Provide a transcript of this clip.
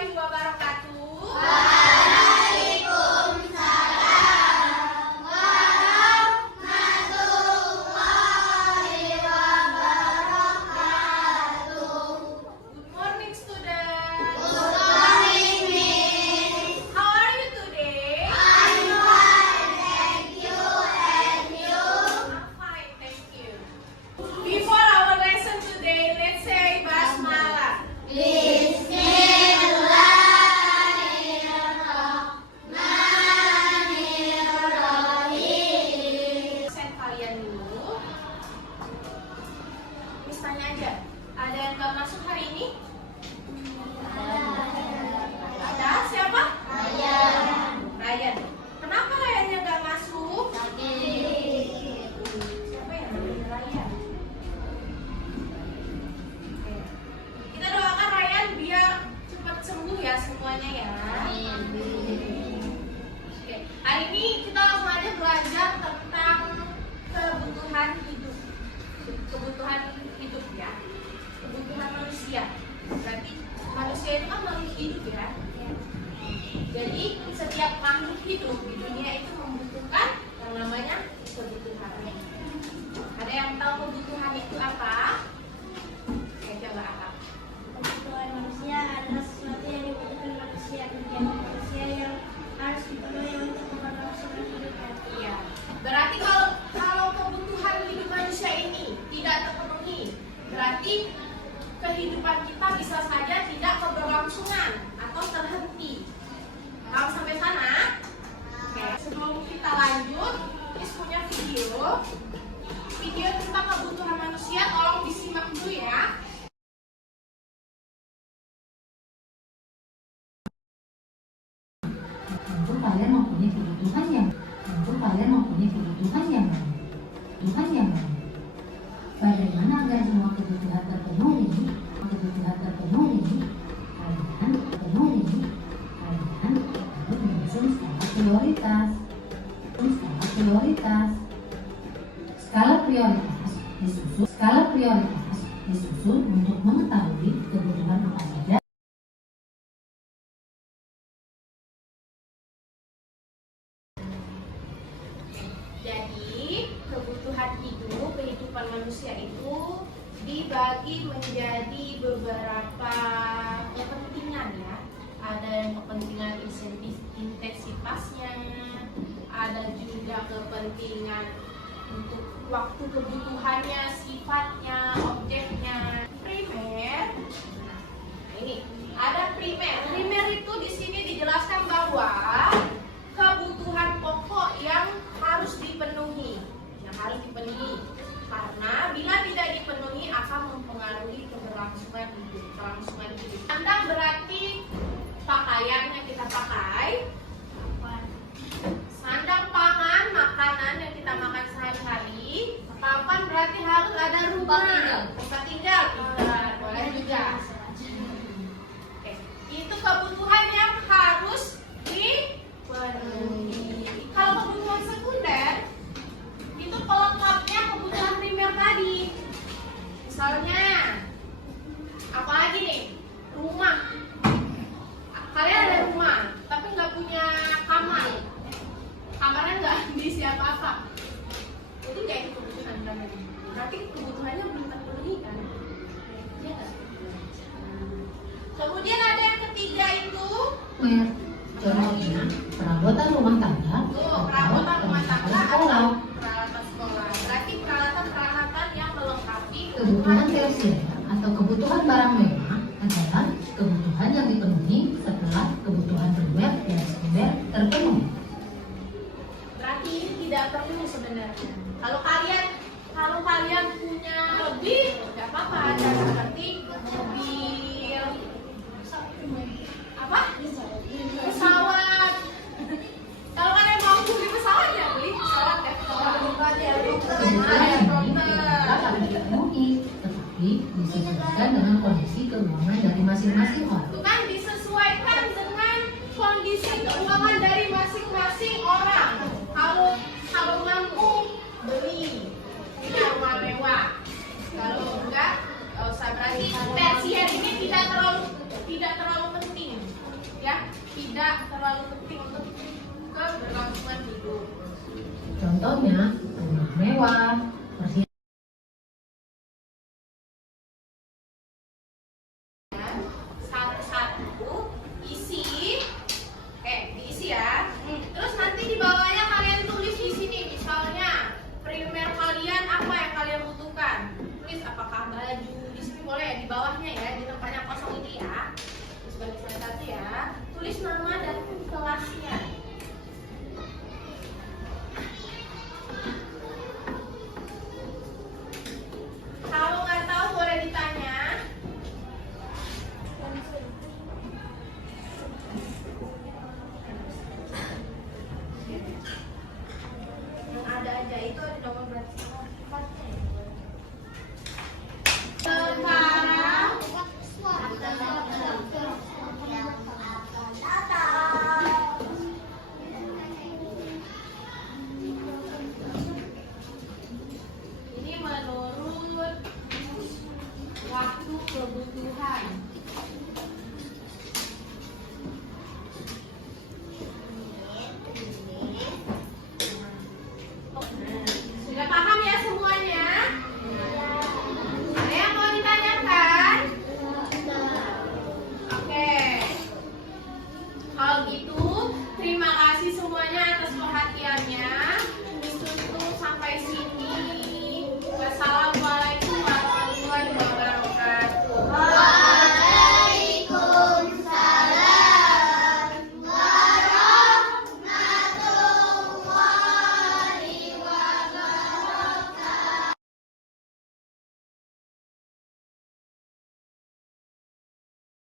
warahmatullahi wabarakatuh. Waalaikumsalam warahmatullahi wabarakatuh. Good morning, students. Good morning, Miss. How are you today? I'm fine, thank you. And you? I'm fine, thank you. Before our lesson today, let's say Basmala. Bismillahirrahmanirrahim. Set kalian dulu. Miss tanya aja, ada yang gak masuk hari ini? Ada? Siapa? Ryan. Kenapa Ryannya gak masuk? Siapa yang namanya Ryan? Oke. Kita doakan Ryan biar cepat sembuh ya semuanya ya. Oke. Hari ini kita langsung aja belajar tentang kebutuhan hidup. Kebutuhan hidup ya. Kebutuhan manusia. Berarti manusia itu kan makhluk hidup ya. Jadi setiap makhluk hidup di dunia itu membutuhkan yang namanya kebutuhan. Ada yang tahu kebutuhan itu apa? Oke, coba apa? Kebutuhan manusia adalah sesuatu yang dibutuhkan manusia, kegiatan manusia yang harus dipenuhi untuk keberlangsungan hidupnya. Iya. Berarti kalau kebutuhan hidup manusia ini tidak terpenuhi, berarti kehidupan kita bisa saja tidak keberlangsungan atau terhenti. Tahu sampai sana? Oke. Sebelum kita lanjut, Miss punya video tentang kebutuhan manusia. Tolong disimak dulu ya. Tentu kalian mempunyai kebutuhan yang baik. Bagaimana agar semua kebutuhan terpenuhi? Kalian harus menyusun skala prioritas disusun untuk mengetahui kebutuhan apa saja. Jadi, kehidupan manusia itu dibagi menjadi beberapa kepentingan ya. Ada yang kepentingan intensitasnya, ada juga kepentingan untuk waktu kebutuhannya, sifatnya, objeknya. Primer. Nah, ini ada primer. Primer itu di sini dijelaskan bahwa kebutuhan pokok yang harus dipenuhi, karena bila tidak dipenuhi akan mempengaruhi keberlangsungan hidup. Sandang berarti pakaian yang kita pakai, sandang pangan makanan yang kita makan sehari-hari, papan berarti harus ada rumah tempat tinggal. Boleh juga. Oke, itu kebutuhan yang harus dipenuhi. Kalau kebutuhan sekunder itu pelengkapnya kebutuhan primer tadi. Misalnya apa lagi nih? Rumah. Kalian ada rumah tapi nggak punya kamar, kamarnya nggak diisi apa-apa, itu kayak kebutuhan primer. Berarti kebutuhannya belum terpenuhi kan? Iya nggak? Kemudian ada yang ketiga itu Contohnya perabotan rumah tangga perabotan rumah tangga sekolah. atau peralatan sekolah. Berarti peralatan yang melengkapi Kebutuhan tersier atau kebutuhan barang mewah adalah kebutuhan yang dipenuhi setelah kebutuhan primer dan sekunder terpenuhi. Berarti ini tidak perlu sebenarnya. Kalau kalian punya lebih, nggak apa-apa. Ada seperti mobil, apa? Pesawat. Kalau kalian mau beli pesawat ya beli pesawat ya. Kebutuhan ini dapat dipenuhi, tetapi disesuaikan dengan kondisi keuangan dari masing-masing orang. Itu kan disesuaikan dengan kondisi keuangan dari masing-masing orang. Kalau mampu beli punya rumah mewah. Kalau enggak, nggak usah. Berarti tersier ini tidak terlalu penting. mewah.